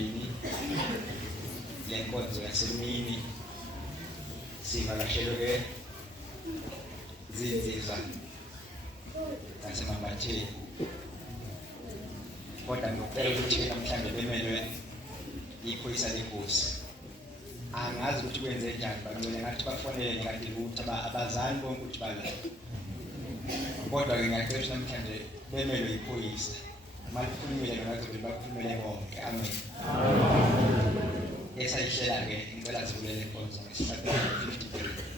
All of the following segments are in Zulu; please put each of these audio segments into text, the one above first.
emcimbini lenkonzo yasemini sivakashelwe zinsizwa zasemambatheni, kodwa ngicela ukuthi namhlanje bemelwe iphoyisa lenkosi. Angazi ukuthi kwenze njani, bangcwele ngathi bafonele ngathi ukuthi abazali bonke ukuthi bala, kodwa-ke ngiyacela ukuthi namhlanje bemelwe iphoyisa. Malikhulumile ngathi ukuthi bakhulumele bonke. Amen. Esayihlela-ke ngicela zivulele inkonzo ngesikhathi 53.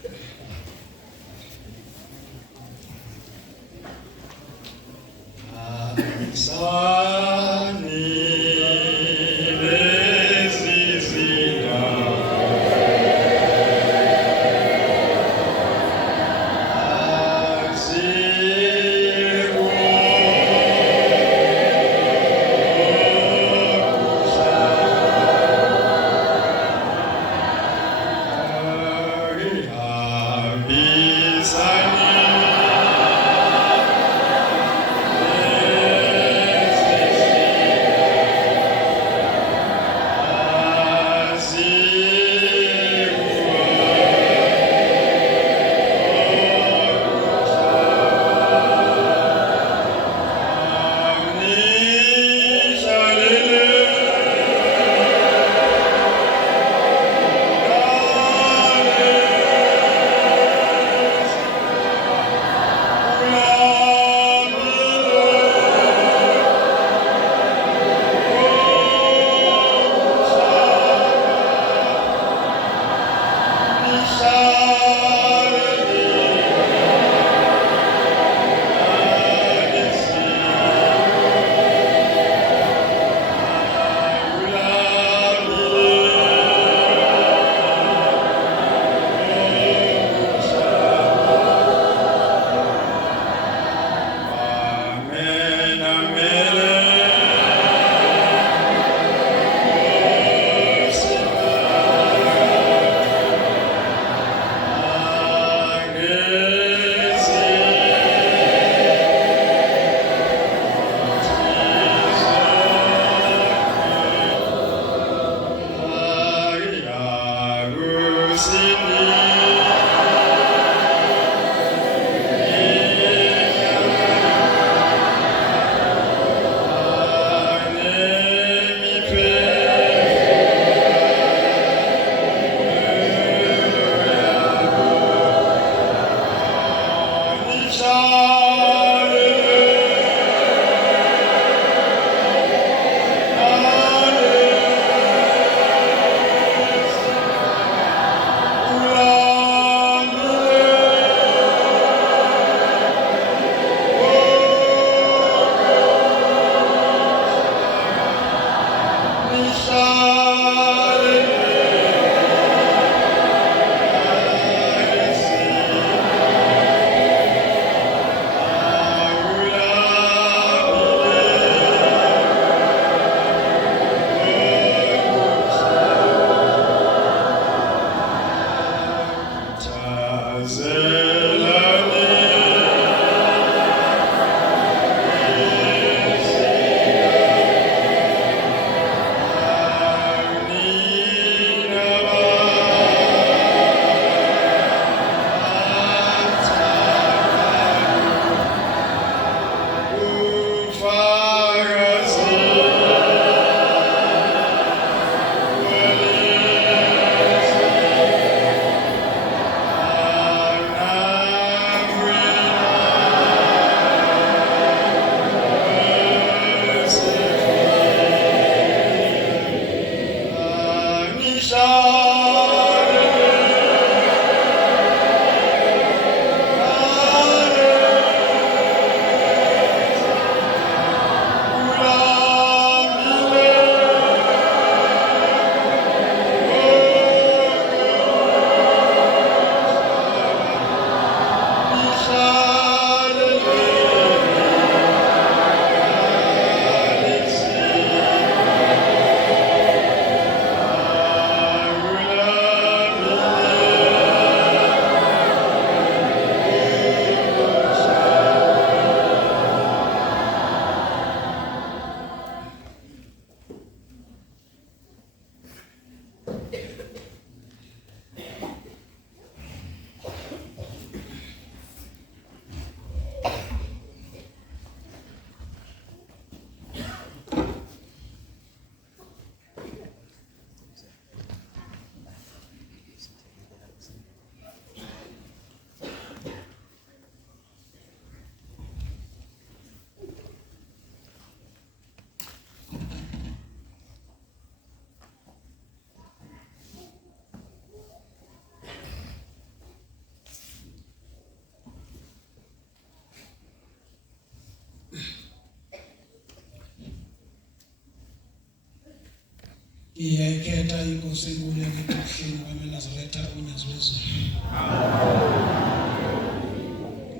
Iyayikhetha inkosi enkulu yakuhleni kaManazaretha uNyazi wezulu.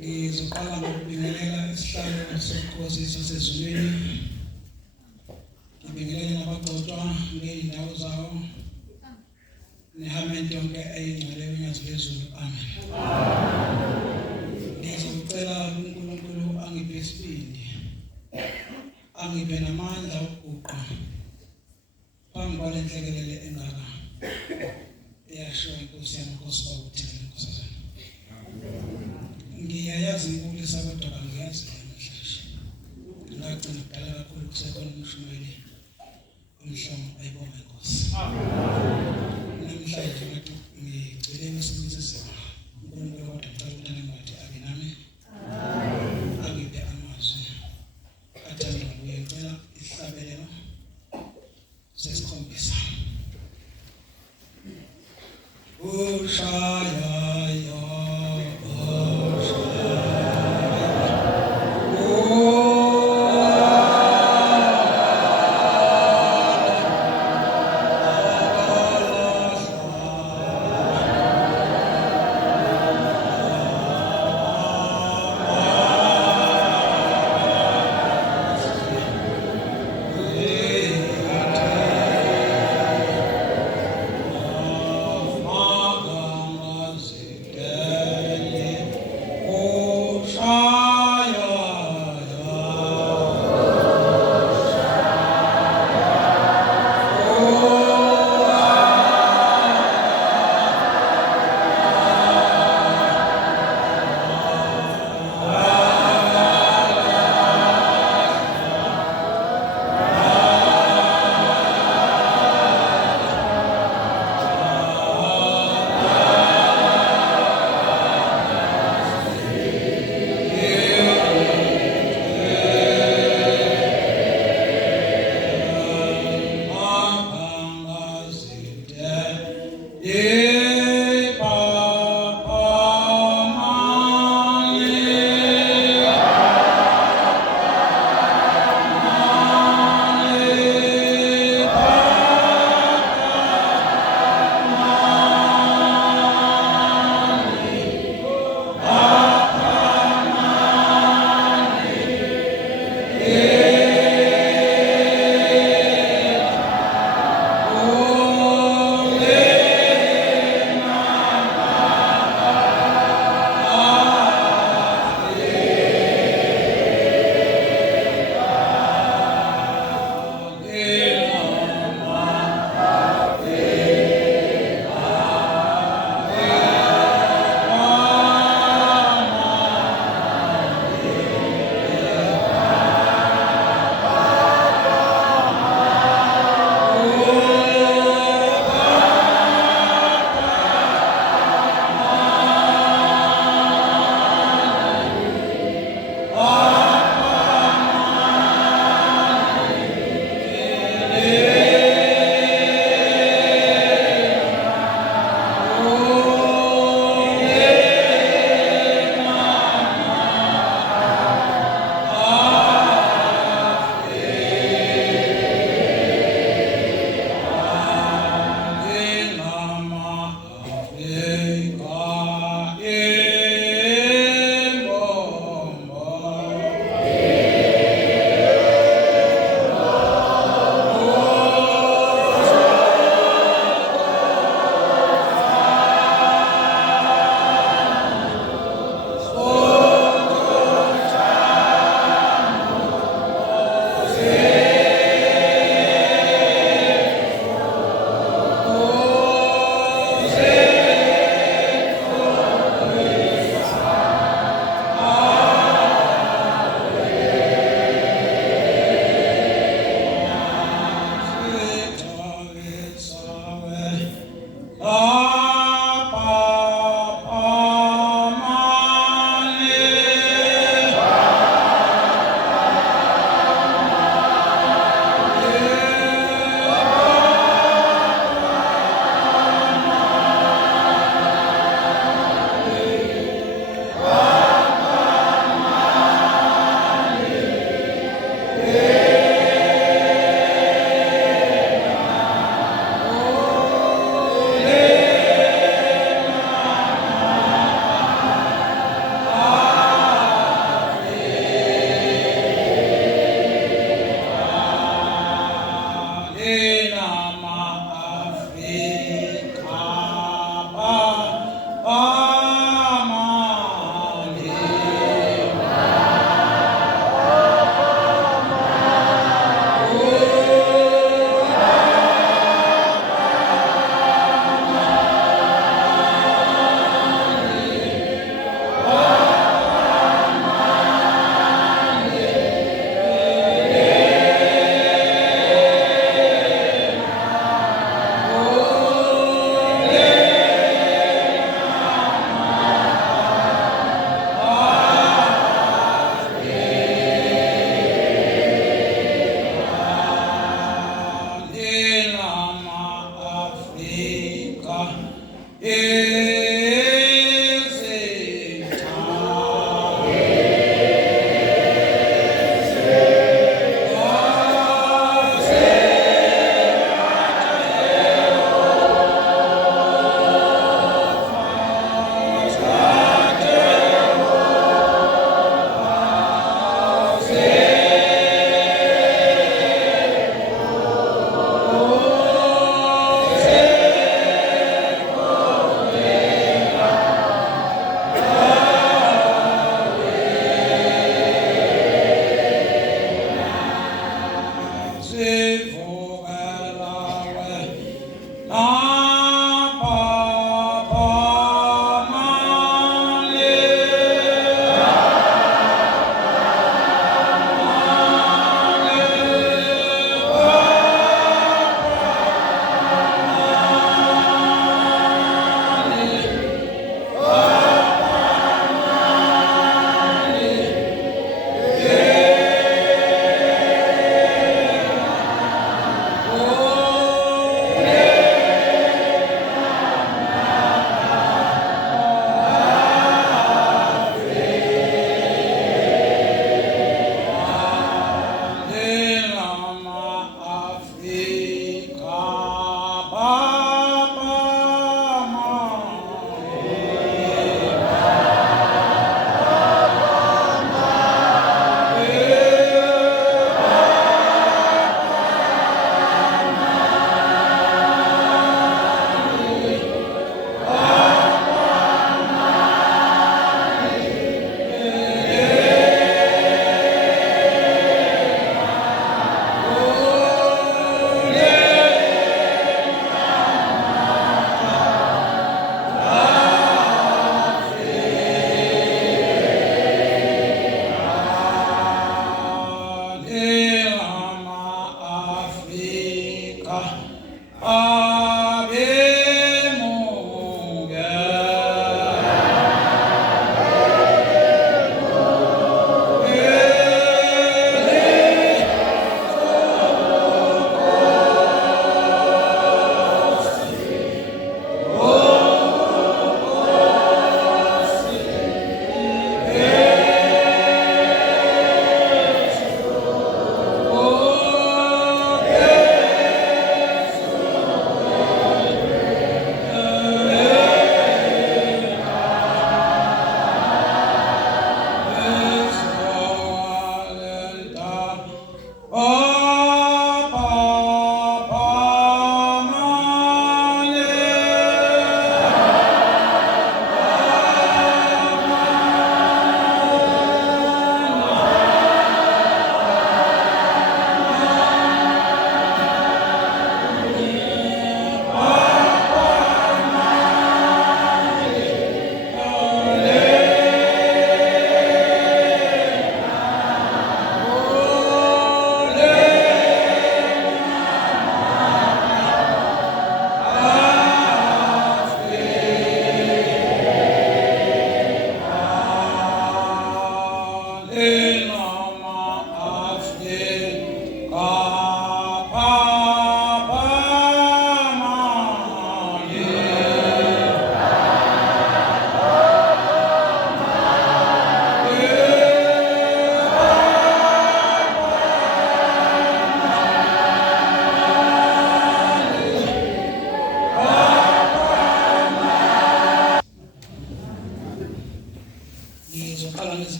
Ngizoqala ngokubingelela isihlalo senkosi sasezulwini. Ngibingelele nabagcotshwa ngey'ndawo zawo. Nehamente yonke eyingcwele uNyazi wezulu. Amen. Ngizocela uNkulunkulu angiphe isibindi. Angiphe namandla okuguqa. Phambi kwale nhlekelele engaka. Iyasho inkosi yamakhosi bakuthina inkosazana. Ngiyayazi inkulisa kodwa angiyazi namhlanje. Ngagcina kudala kakhulu kusekhona umshumeli umhlomo ayibonga inkosi. Namhlanje ngathi ngicele isingizo sesimo. uNkulunkulu kodwa ngicela ukuthi angathi abe nami. Angiphe amazwi. Athanda ukuyicela isihlabelelo sesikhombisa.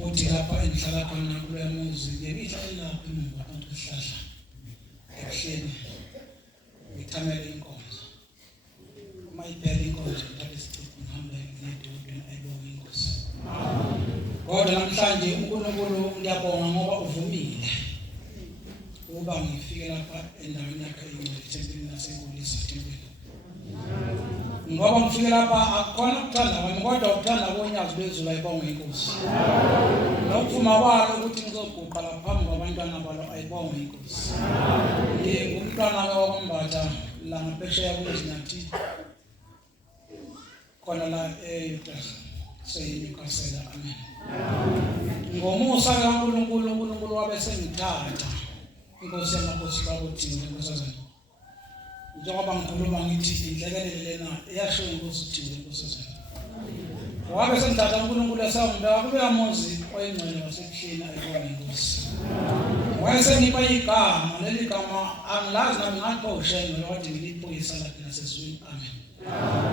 futhi lapha engihlala khona kule muzi ngebihlala lapha emuva abantu behlahla ehleni ngithamela inkonzo uma iphela inkonzo ngithatha isiciko ngihamba ngiyedodweni ayibonge inkosi kodwa namhlanje uNkulunkulu ngiyabonga ngoba uvumile ukuba ngifike lapha endaweni yakhe engcwele naseNkulisa Thempeli ngoba ngifike lapha akukhona ukuthanda wami kodwa ukuthanda konyazi bezulu ayibonge inkosi nokuvuma kwalo ukuthi ngizoguqa lapha phambi kwabantwana balo ayibonge inkosi ngumntwana kaMbatha la ngaphesheya kulezinyathi khona la eUtah seyikasela amen ngomusa kaNkulunkulu uNkulunkulu wabe sengithatha inkosi yamakhosi bakuthini inkosazana njengoba ngikhuluma ngithi inhlekelele lena iyasho inkosi uthini inkosazana wabe sengithatha uNkulunkulu esangibeka kube amuzi oyingcwele wasebuhleni ayibonge inkosi wayesengipa igama leli gama angilazi nami ngathi bawushenwe wathi ngiliphoyisa lapha nasezulwini amen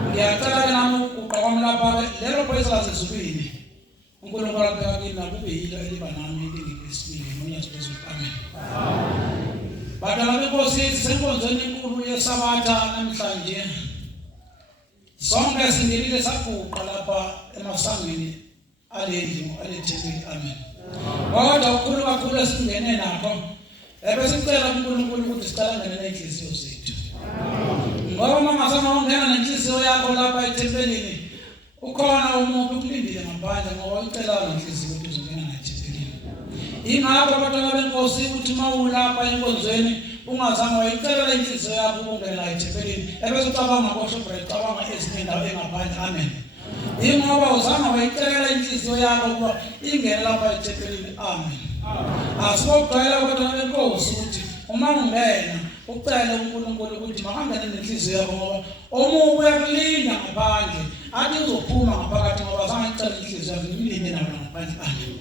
ngiyacela nami ukuguqa kwami lapha lelo phoyisa lasezulwini uNkulunkulu abeka kimi nakube yilo eliba nami elingekesibili nonyazi phezulu amen badala benkosi senkonzweni enkulu yesabatha namhlanje sonke singelile saguqa lapha emasangweni alethempeli. Amen. Kodwa ukhulu kakhulu esingene nakho ebesicela uNkulunkulu ukuthi siqalane nenhliziyo zethu. Ngoba mangasama ungena nenhliziyo yakho lapha ethempelini ukhona umuntu ukulindile ngaphandle ngoba ucela nenhliziyo ukuthi uzongena naye ethempelini. Ingakho abantwana benkosi ukuthi mawulapha enkonzweni ungazange wayicela inhliziyo yakho ukungena naye ethempelini ebese ucabanga ngoShoprite ucabanga ezinye indawo engaphandle. Amen. Ingoba uzama wayicela inhliziyo yakho ukuba ingene lapha ethempelini. Amen. Asibogcwela abantwana benkosi ukuthi uma ungena ucela uNkulunkulu ukuthi makangene nenhliziyo yakho ngoba omubi uyakulinda ngaphandle athi uzophuma ngaphakathi ngoba zange icela inhliziyo yakho imlinde nayo ngaphandle. Amen.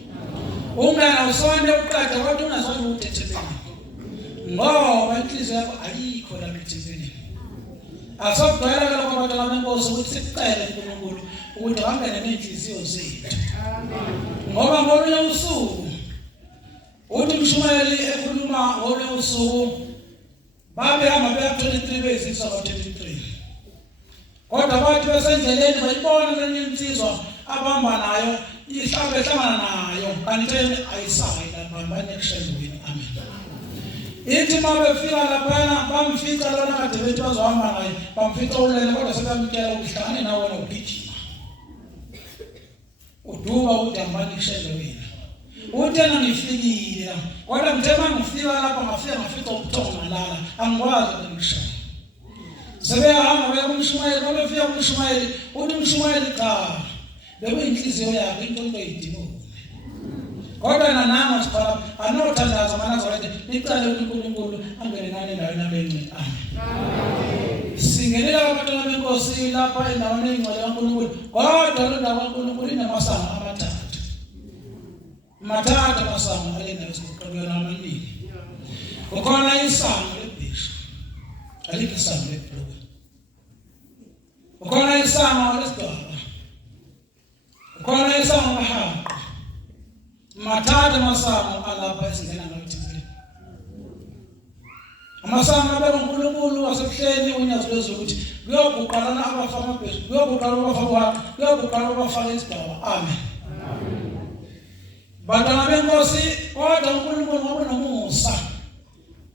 Ungena usonde uqede kodwa ungazange uthethethele ngoba inhliziyo yakho ayikho lapha ethempelini. Asibogcwela lokho abantwana benkosi ukuthi sicele uNkulunkulu ukuthi angene nenhliziyo zethu. Ngoba ngolunye usuku uthi umshumayeli ekhuluma ngolunye usuku babehamba beya 23 base saba 23. Kodwa bathi besendleleni bayibona lenye insizwa abamba nayo ihlabe ehlangana nayo kanti ayisayi lapha banekushendweni. Amen. Ithi mabefika lapha bamfica lona kade bethi bazohamba naye bamfica ulele kodwa sebamtshela ukuthi hlangane nawe wena ugijima uduba uthi ambani kushendweni. Utena ngifikile kodwa mthema ngifika lapha ngafika ubuthongo lala angikwazi ukushaya. Sebehamba baya kumshumayeli babefika kumshumayeli uthi umshumayeli cha bekuyinhliziyo yakho into oyidinga. Kodwa nanama siphala anothandaza manazarethe nicale uNkulunkulu angene nani endaweni abencane. Amen. Singelela abantwana benkosi lapha endaweni engcwele kaNkulunkulu kodwa lo ndawo kaNkulunkulu inamasango amathathu. Mathatha masango alena esiqoqelwe amaningi. Ukhona isango lebhisha. Alikho isango lebhuku. Ukhona isango lesigaba. Ukhona isango lahamba. Mathatha masango alapha esingena ngathini. Amasango abeka uNkulunkulu wasebuhleni unyazo lwezulu ukuthi kuyoguqalana abafa amabhesu, kuyoguqala abafa wakhe, kuyoguqala abafa isigaba. Amen. Bantwana benkosi kodwa uNkulunkulu ngoba nomusa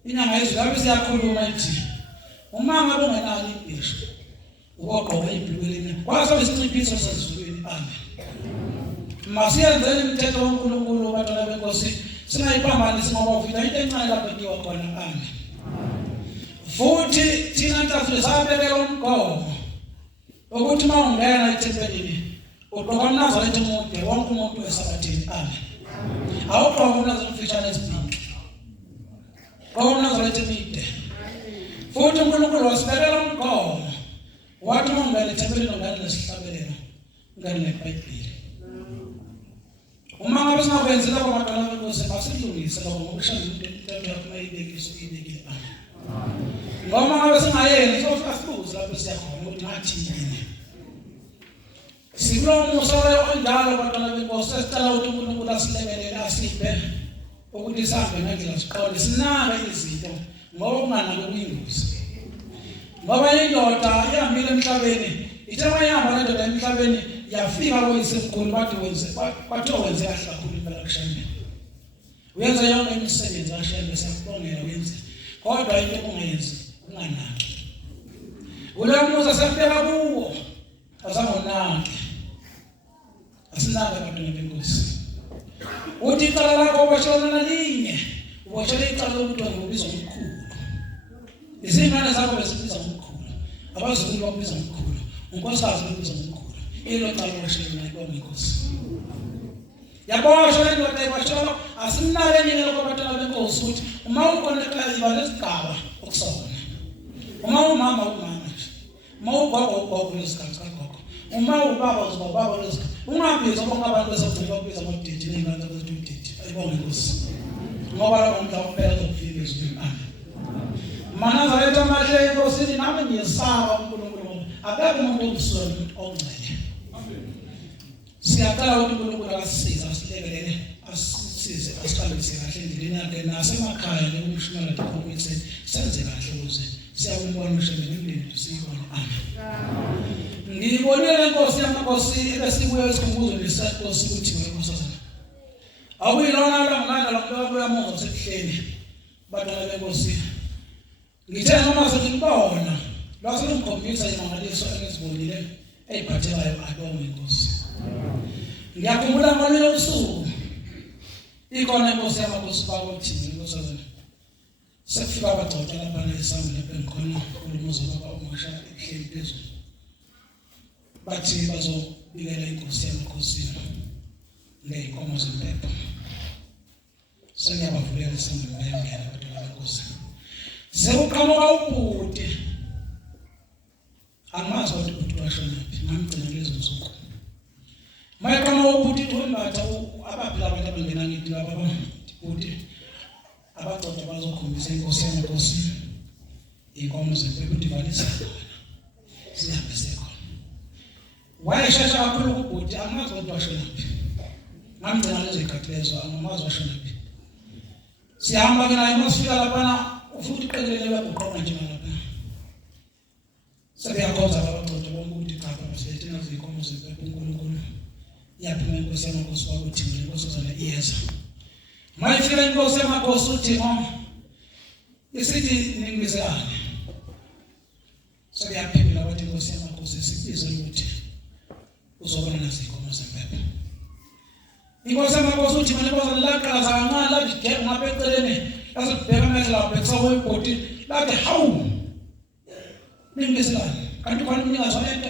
inyanga yezulu siyakhuluma ithi uma ngabe ungenalo ibhisho uqoqa ibhulweni kwaso isinciphiso sezulwini. Amen. Masiyenzele imithetho kaNkulunkulu bantwana benkosi singayiphambanisi ngoba uvila into encane lapho etiwa khona. Amen. Futhi thina ntathu sabekela umgomo ukuthi uma ungena ethempelini uqoqa uNazaretha umuntu wonke umuntu wesabathini. Amen. Awuqoqa uNazaretha umfishane esibhinqi qoqa uNazaretha emide. Futhi uNkulunkulu wasibekela umgomo wathi uma ungena ethempelini ungane nesihlabelelo ungane neBhayibheli. Uma ngabe singakwenzi lapho abantwana benkosi basilungise lokho ngokushaya into yakho mayibekile. Amen. Ngoba ngabe singayenzi sofika sibuze lapho siyakhona ukuthi ngathini. Sikulomusa onjalo abantwana benkosi sicela ukuthi uNkulunkulu asilekelele asiphe ukuthi sihambe ngendlela siqonde sinake izinto ngoba kunganake kuyingozi. Ngoba indoda ihambile emhlabeni ithe mayihamba lendoda emhlabeni yafika koyisemkhulu bathi wenze wenze kahle kakhulu impela kushayela. Uyenza yonke imisebenzi kashayela siyakubongela uyenze. Kodwa into kungayenzi unganaki. Ulamusa sempela kuwo azangonaki. Asinaka abantwana benkosi. Uthi icala lakho ubashona linye ubashona icala lokuthi ngobiza omkhulu. Izingane zakho bezibiza omkhulu. Abazukulu babiza omkhulu. Unkosikazi babiza omkhulu. Ilo cala ubashona ibona inkosi. Yabosha lendoda ibashona asinake nini lokho abantwana benkosi ukuthi uma ukoneka iba lesigaba okusona. Uma umama nje. Uma ugogo lesigaba sakho. Uma ubaba uzobaba lesigaba. Ungabiza bonke abantu besagcina ukubiza ngodidi nezingane zodidi. Ayibonge inkosi. Ngoba lo muntu awuphela ukufika ezweni. Amen. Manazaretha amahle inkosi nami ngiyesaba uNkulunkulu. Akekho umuntu obusona ongcwele. Siyacela ukuthi uNkulunkulu asisize asilekelele asisize asiqalise kahle endleleni yakhe nasemakhaya lekumshumela ukuthi senze kahle ukuze siyawubona umshebe nemlilo siyibone. Amen. ngiyibonile inkosi yamakhosi ebesibuye isikhumbuzo lesakosi ukuthi ngiyosazana awuyilona longana lokubeka emuva sekuhleni badala benkosi ngithe noma sengibona lase ngikhombisa imangaliso engizibonile eyiphathekayo abonge inkosi ngiyakhumbula ngalo usuku ikhona inkosi yamakhosi bakuthi ngiyosazana sekufika abagcotha lapha eSangweni lapha ngikhona kulumuzi baba uMasha ehleli phezulu bathi bazobikela inkosi yamakhosi ngeyinkomo zempepha sengiyabavulela eSangweni bayangena badala benkosi sekuqhamuka ubhuti angazi ukuthi ubhuti washonaphi ngamgcina lezo nsuku mayekama ubhuti wembatha abaphila abantu abangena ngithi lapha ubhuti abagcotha bazokhombisa inkosi yamakhosi inkomo zempepha udivanisa sihambe sekhona wayeshasha kakhulu ubhuti angazi ukuthi washonaphi ngamgcina lezo ikhathi lezo angazi washonaphi sihamba ke naye masifika lapha futhi qelele baguqona nje lapha sebeyakhonza abagcotha bonke ukuthi cha basethina izinkomo zempepha uNkulunkulu yaphuma inkosi yamakhosi wakuthi inkosi zona iyeza mayifika inkosi yamakhosi uthi mama isithi ningizane sebeyaphendula bathi inkosi yamakhosi sibize ukuthi uzobona nazo inkomo zempepha inkosi yamakhosi uthi mina inkosi laqala zangana la ngeke ngabe eceleni yasibheka amehlo lapha ekusawe ibhoti lathi hawu ningizane kanti kwani ningazalento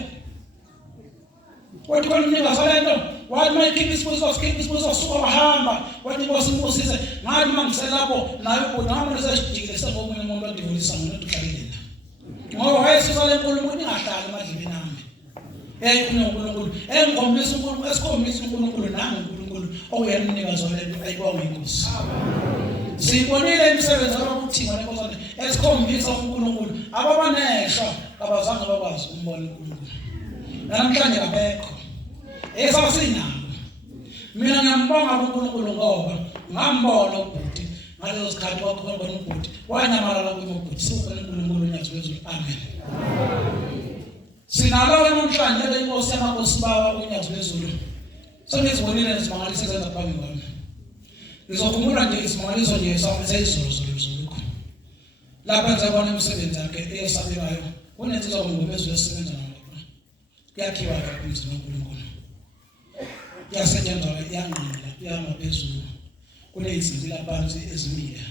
wathi kwani ningazalento wathi mayikhipha isibuzo suka wahamba wathi inkosi imbusise ngathi mangiselapho nayo ubhuti ngami lesajikile sekomunye umuntu wandivulisa ngona uhlakile ngoba wayesuka lenkulunkulu ningahlali emadlibeni ami uNkulunkulu engikhombisa uNkulunkulu esikhombisa uNkulunkulu nami uNkulunkulu oyena umnikazi walento ayibonge inkosi sibonile imisebenzi abakuthina lenkosana esikhombisa uNkulunkulu ababanehla abazange bakwazi umbona uNkulunkulu namhlanje kabekho esasinabo mina ngiyambonga uNkulunkulu ngoba ngambona ubhuti ngalezo sikhathi wakhona ubhuti wanyamalala kubhuti sibona uNkulunkulu unyazo wezulu amen sinalo namhlanje le inkosi yamakhosi bawa unyazo wezulu sengizibonile izimangaliso ezenza phambi kwami ngizokhumbula nje izimangaliso nje sezizulu lapha ngizabona umsebenzi wakhe eyesabekayo unenzizo ngobezulu esebenza nalapha kuyakhiwa ke umzimba kaNkulunkulu yasetshenzwa yanqila yama phezulu kunezimbi laphansi ezimile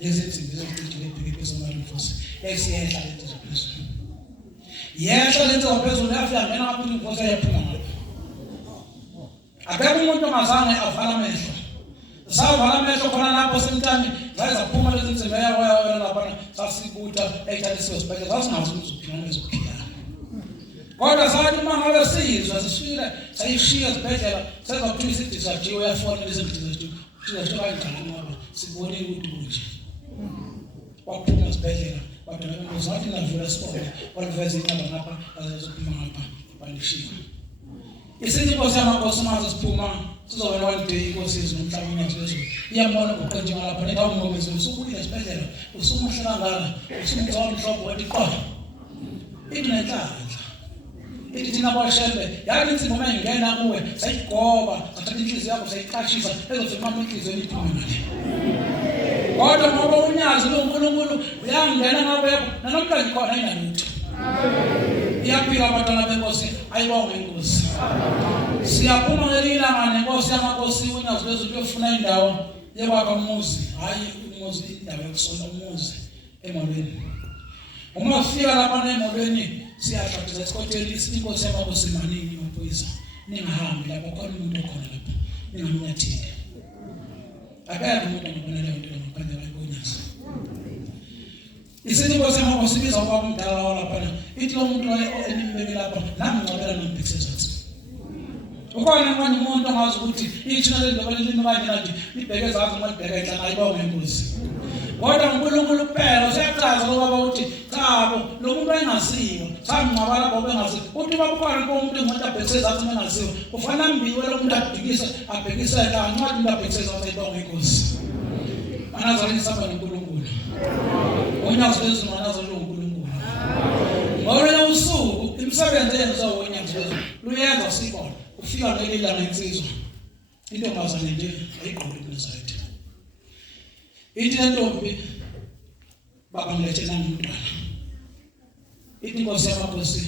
lezi zimbi ezicijile ebheke phezulu kwaMfundisi esiyehla lento phezulu yehla lento phezulu yafika ngena ngapha inkosi yaphuma ngapha abekho umuntu ongazange avala amehlo savala amehlo khona lapho semntani zayizaphuma lezi zimbi yawa lapha sasibuta eyithalisiwe sibheke sasingazi ukuthi uphila nezophila kodwa sathi uma ngabe sizwa sifile sayishiya isibhedlela sezaphilisa idisadiwe yafona lezidisadiwe kanjani ngoba sibone ukuthi kunje waphuma isibhedlela badala ngozathi navula sibone waliveza inqaba ngapha azophuma ngapha bandishiya isithi inkosi yamakhosi maze siphuma sizobona one day inkosi izinomhlaba phezulu iyambona uqonje ngalapha nendawo ngomezi usukuyile esibhedlela usumuhlela ngala usumgcoba mhlobo wathi qha inenhlanhla ithi thina bashembe yathi insimbi uma ingena kuwe sayigoba sathatha inhliziyo yakho sayiqashisa ezofika inhliziyo iphumele kodwa ngoba unyazi loNkulunkulu uyangena ngabekho nanomhlanje khona ayinalutho iyaphila abantwana benkosi ayibonge inkosi siyaphuma ngelilanga nenkosi yamakhosi unyazi lwezulu uyofuna indawo yokwakha umuzi hayi umuzi indawo yokusonta umuzi emolweni uma ufika lapha emolweni siyahlabisa isikotsheli inkosi yamakhosi maningi maphoyisa ningahambi lapha khona umuntu okhona lapha ningamnyatheli akekho umuntu ongabona leyo nto ngaphandle kwayibonyaza isithi inkosi yamakhosi ibiza ubaba umdala walapha ithi lo muntu enimbeke lapha nami ngicabela nombhekisezathu ukhona manje umuntu ongazi ukuthi ithina lendobelini kanje nje libheke zazi uma libheka enhlana ayibonge inkosi kodwa uNkulunkulu kuphela useyachaza ubaba uthi cha lo muntu engaziwa samngcaba lapho bengaziwa uthi babukhona umuntu engathi abhekisezathu engaziwa kufanele ambiwe lo muntu abhekise la ncwadi umuntu abhekisezathu ayibonge inkosi manazalini saba noNkulunkulu unyazo lezulu manazalini uNkulunkulu ngolona usuku umsebenzi eyenziwa wenyamezelo luyenza sibona ufika ngelila ngensizwa intombazane nje ayigqoki kuNazaretha ithi lentombi baba ngilethela umntwana ithi inkosi yamakhosi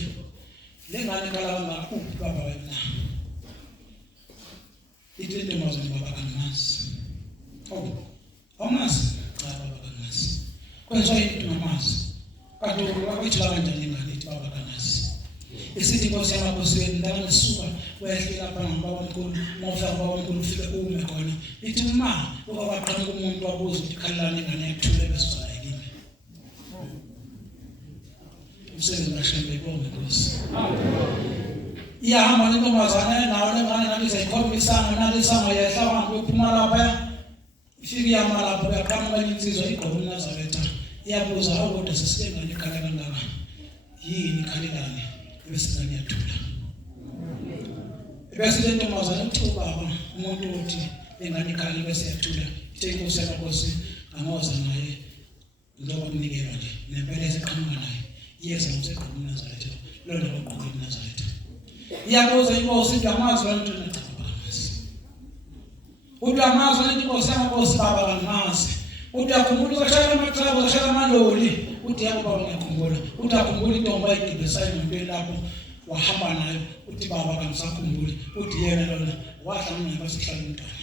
lengane kalanga uphi baba wena ithi lentombazane baba kangamazi amazi cha baba kangamazi kwenziwa into ngamazi kanti wakwethu kanjani ingane ithi baba kangamazi isithi inkosi yamakhosi ndala ngisuka wehle lapha ngabankulu mofika ngabankulu ufike ume khona ithi ma ukwaqhamuka umuntu wabuza ukuthi khalani ingane yathule bese yini umsebenzi washembe bonke Nkosi iyahamba lentombazane nawo lengane nabiza ikhombisana nalisanga yehla hambe uphuma lapha ifike yama lapha yaqhamuka insizwa igqoka uNazaretha iyabuza kodwa sesibengane ikhala kangaka yini khalekane bese ngiyathula bese lentombazane uthuba umuntu uthi engane ikhala bese yathula ithe inkosi yamakhosi angoza naye njengoba kunikela nje nempela eseqhamuka naye yeza umsebenzi uNazaretha lona oqoqa uNazaretha iyabuza inkosi ngamazi abantu nacabanga uyamazi ukuthi inkosi yamakhosi baba kangazi uyakhumbula ukashaya amaxhaba ukashaya amaloli uthi yabo baba ngiyakhumbula utakhumbula intombi ayigibisana ngempela lapho wahamba nayo uthi baba kangisakhumbuli uthi yena lona wahlangana basihlala umntwana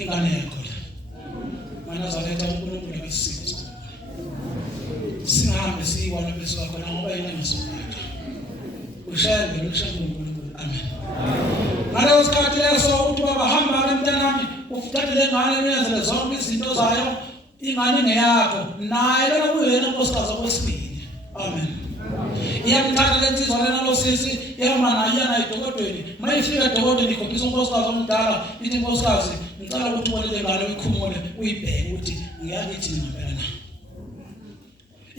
ingane yakho uNazaretha uNkulunkulu akasisi sihambe siyiwana bese khona ngoba yena ngisokhatha ushayele ushayele uNkulunkulu amen ngaleso sikhathi leso uthi baba hamba mntanami ufuthathe lengane uyenzele zonke izinto zayo ingane ngeyakho naye lona kuyena nkosikazi okwesibili amen iyamthatha lensizwa lena losisi yama naye nayidokodweni mayifika edokodweni ikhombisa unkosikazi omdala ithi nkosikazi ngicela ukuthi ubone le ngane uyikhumule uyibheke ukuthi ngiyakithi ngempela na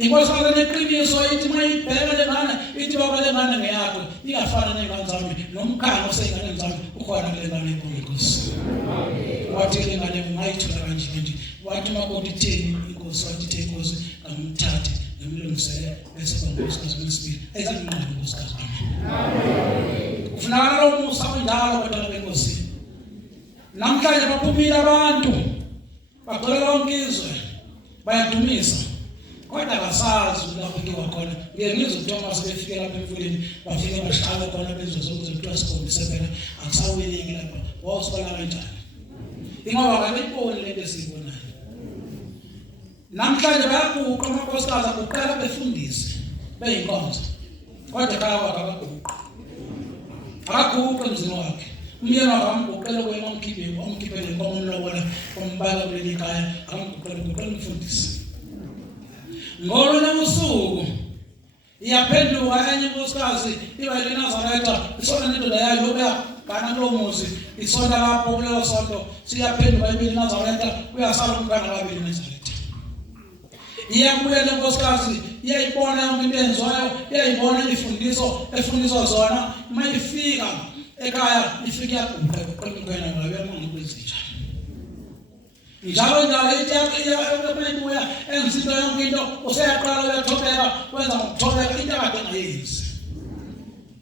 inkosi leqiniso ithi mayibheka le ngane ithi baba le ngane ngeyakho ingafana nengane zami nomkhango osengane zami ukhona kule ngane inkosi wathi le ngane ungayithola kanjani nje wathi makoti theni inkosi wathi the inkosi ngamthathe ngemlungisele bese bangosikazi wesibili ayizanginqaba inkosikazi amen ufunakala lo musa onjalo kodwa benkosi namhlanje baphumile abantu bagcwele lonke izwe bayadumisa kodwa abasazi lapho ke wakhona ngiyengizwe uThomas befike lapha emfuleni bafike bashaya khona bezwe zokuze kuthiwa sikhombise phela akusaweleki lapha wawusibona kanjani ingoba akayiboni lento esiyibonayo namhlanje bayaguqa amankosikazi akuqala befundise beyinkonzo kodwa kawa akaguqa emzini wakhe umyeni akamguqela kwena omkhiphele inkomo lobola ombala kuleli khaya akamguqela umfundisi ngolona usuku iyaphenduka enye inkosikazi iba leNazaretha isona nendoda yayo lokuya kana lo muzi isona lapho kulelo sonto siyaphenduka ibili Nazaretha uyasala umntwana kabili Nazaretha iyabuya le nkosikazi iyayibona yonke into enziwayo iyayibona efundiswa zona mayifika ekhaya ifika yaguqa eqoqweni ngabe yamangikwenzinja njalo iyabuya enzinto yonke into useyaqala uyathobeka wenza ngokuthobeka into akade ngayenzi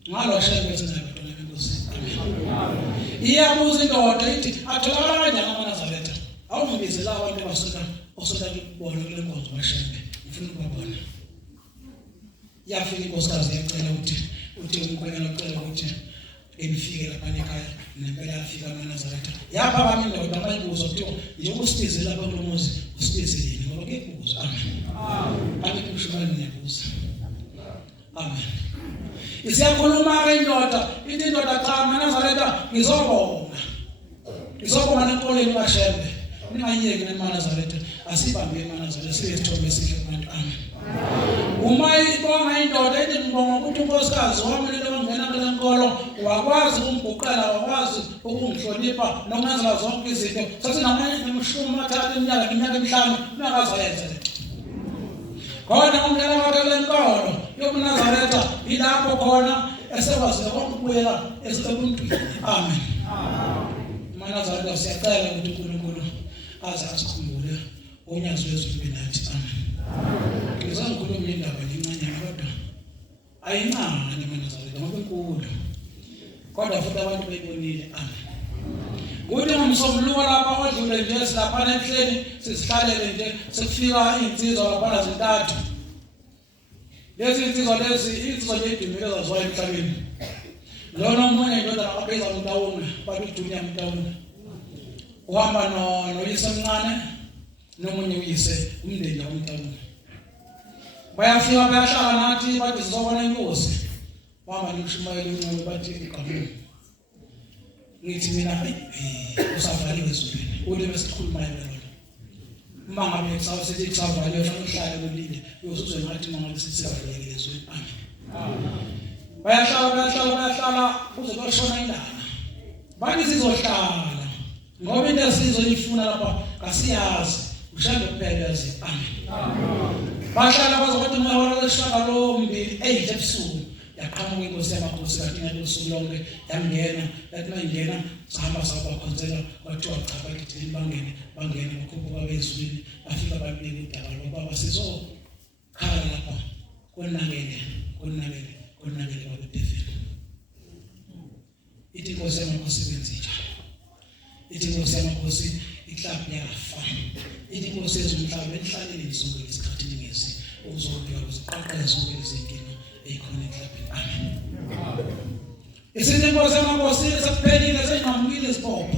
ngalo shebe sinabantwana benkosi amen iyabuza indoda ithi atholakala kanjani amaNazaretha awungibizela abantu osoda kubona kule nkonzo bashebe ngifuna ukubabona yafika inkosikazi yacela uthi umkhwenyana ucela ukuthi efike lapha ekhaya nempela yafika amaNazaretha yapha bami indoda abayibuza kuthiwa yokusibize lapha kulomuzi usibize yini ngoba kuyibuza amen amen kushubani niyabuza amen isiyakhuluma ke indoda ithi indoda cha amaNazaretha ngizobonga nenkolweni bashebe ningayiyeki neManazaretha asibambe eManazaretha siyesithombe esihle kubantu amen uma ibonga indoda ithi ngibonga ukuthi unkosikazi wami lelo ngena kule nkolo wakwazi ukumguqela wakwazi ukungihlonipha nokuyenza zonke izinto sathi namanye nemshumi mathatha iminyaka 5 uyakazayenza khona umntwana wakhe kule nkolo yokuNazaretha ilapho khona esekwazi ukubuyela esebuntwini amen Nazaretha siyacela ukuthi uNkulunkulu aze asikhumbule onyazi wezulu nathi amen ngizangikhuluma indaba lencane kodwa ayincane eMnazaretha ngoba enkulu. Kodwa futhi abantu beyibonile. Amen. Kuthi ngomsombuluko lapha odlule nje silapha ehleni sizihlalele nje sekufika insizwa lapha zintathu. Lezi insizwa insizwa nje idumile zaziwa emhlabeni. Lona omunye indodana akabeza uMtawuna, bathi uDunya uMtawuna. Uhamba noyise omncane nomunye uyise umndeni kaMtawuna. Bayafika bayahlala nathi bathi sizobona inkosi. Mama ngishumayela uNcube bathi iqhamuka. Ngithi mina usavaliwe ezulwini. Ule besikhulumayo lona. Uma ngabe sithi kusavaliwe fanele uhlale kulile. Uyozuzwe ngathi uma ngabe sisavaliwe ezulwini. Amen. Bayahlala kuze kushona indaba. Bathi sizohlala. Ngoba into esizoyifuna lapha kasiyazi. Ushaya kuphela yazi. Amen. Bahlala bazokuthi mahora leshaka lo 2 ebusuku. Yaqhamuka inkosi yamakhosi kanti ngalosuku lonke yangena yathi mayingena sahamba sabakhonzela kwathiwa cha bakithi bangene bakhuphuka bezwini bafika babike udaba loba sizokhala lapha konakele babedefile. Ithi inkosi yamakhosi kwenzija. Ithi inkosi yamakhosi iklaphu yafa. Ithi inkosi yezomhlaba ehlalele isonke isikhathi ngezi uzobika kuziqaqeza zonke izinkinga ekhona eklaphu. Amen. Isithi inkosi yamakhosi sekuphelile seyinqamukile isibopho.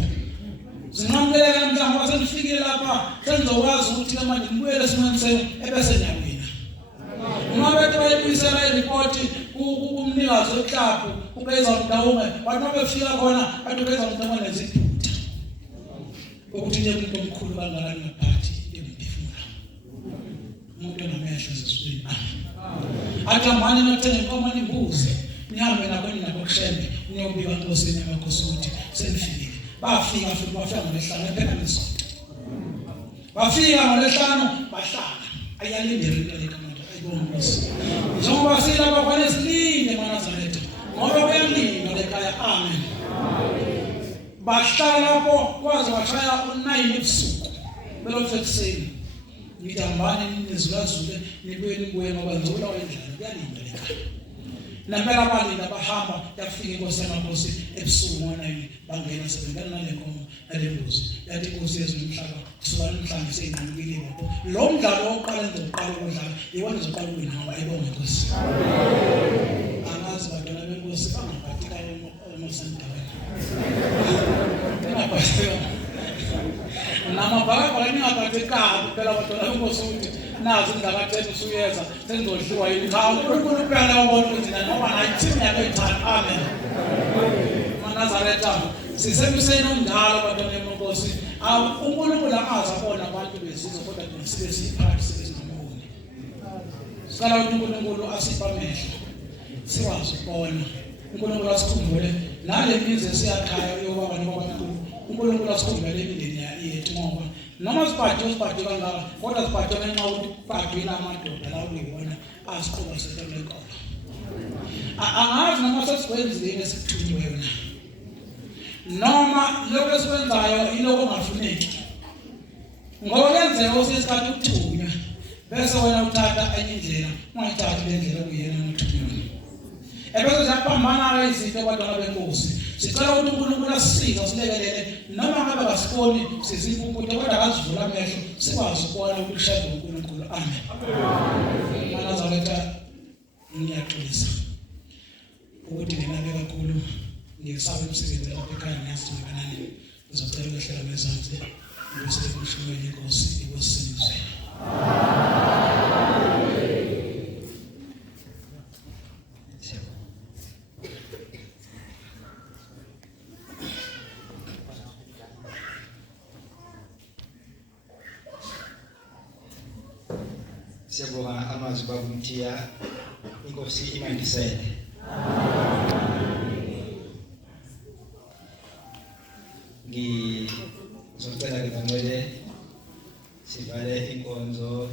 Zinqamukele kanjani ngoba senifikile lapha senzokwazi ukuthi manje ngibuyele esimweni senu ebese niyawina. Uma bethu bayibuyisela ireport kumnikazi weklaphu ubeza uMtawuna bathi uma befika khona bathi ubeza uMtawuna neziphutha. Ukuthi nje umuntu omkhulu kangakanani ngaphathi emphefumula. Umuntu onamehlo eziswini. Athi manje nothenga inkomo nimbuze nihambe nakweni nabokushembe niyobika inkosini yamakhosi ukuthi senifikile. Bafika futhi bafika ngolesihlanu ephela nesonto. Bafika ngolesihlanu bahlala. Ayalindele into lekamanje ayibona Nkosi. Njengoba silapha khona silinde eMnazaretha ngoba kuyalinda lekhaya. Amen. Bahlala lapho kwaze washaya u9 ebusuku. Belokhu ekuseni. Ngidambane nizulazule nibuye ngoba ngizula wendlela kuyalinda lekhaya. Nampela balinda bahamba yafika inkosi yamakhosi ebusuku ngo9 bangena sebengena nalenkomo nalembuzi. Yathi inkosi yezomhlaba kusuka namhlanje seyinqamukile lapho. Lo mdlalo oqala ngizoqala ukudlala iwona ngizoqala ukuwina ngoba ayibonge inkosi. Angazi badala benkosi bangaphatheka emosandaweni. Namabhakabhaka ningaphathekanga phela badala benkosi ukuthi nazi ngakatheni usuyeza senzodliwa yini cha uNkulunkulu kuphela ubona ukuthi noma 19 yakho ithanda. Amen. eMnazaretha sisemiseni omdala badala benkosi. uNkulunkulu amazi abona abantu bezizwe kodwa sibe siphathi sibe sinomboni. Sicela ukuthi uNkulunkulu asiphe amehlo sikwazi ukubona. uNkulunkulu asikhumbule nale mizi siyakhaya yobaba noBaba. uNkulunkulu asikhumbule imindeni yethu ngoba noma sibhadwe kangaka kodwa sibhadwe ngenxa yokuthi kubhadwile amadoda lawo uyibona asiqhuba sesele lenkolo. Angazi noma sesikwenzile esikuthunyiweyo na noma lokho esikwenzayo yiloko ongafuneki ngoba kuyenzeka usesikhathi ukuthunywa bese wena uthatha enye indlela ungayithathi le ndlela okuyena nothunywa. Ebese siyaphambana izinto abantwana benkosi. Sicela ukuthi uNkulunkulu asisize silekelele noma ngabe kasiboni sizimpumputhe kodwa akasivula amehlo sikwazi ukubona ukushada uNkulunkulu. Amen. eMnazaretha ngiyaxolisa ukuthi nginabe kakhulu ngisaba umsebenzi lapha ekhaya ngiyasikanani ngizocela ukuhlala ngezansi bese kushumele inkosi ikusizwe. Siyabonga amazwi bakumthiya inkosi imandisele. Ngizocela ke bangcwele sivale inkonzo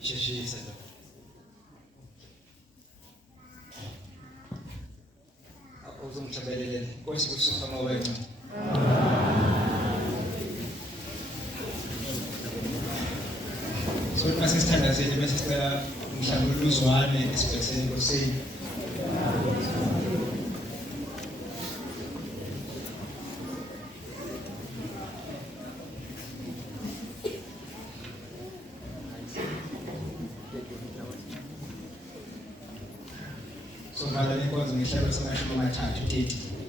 sheshisa lo. Uzomhlabelele inkosi kusuka mawena. So masisithandazile bese sicela mhlawumbe uluzwane esibhekisele enkosini. So ngala lenkonzo ngihlelo samashumi amathathu 30.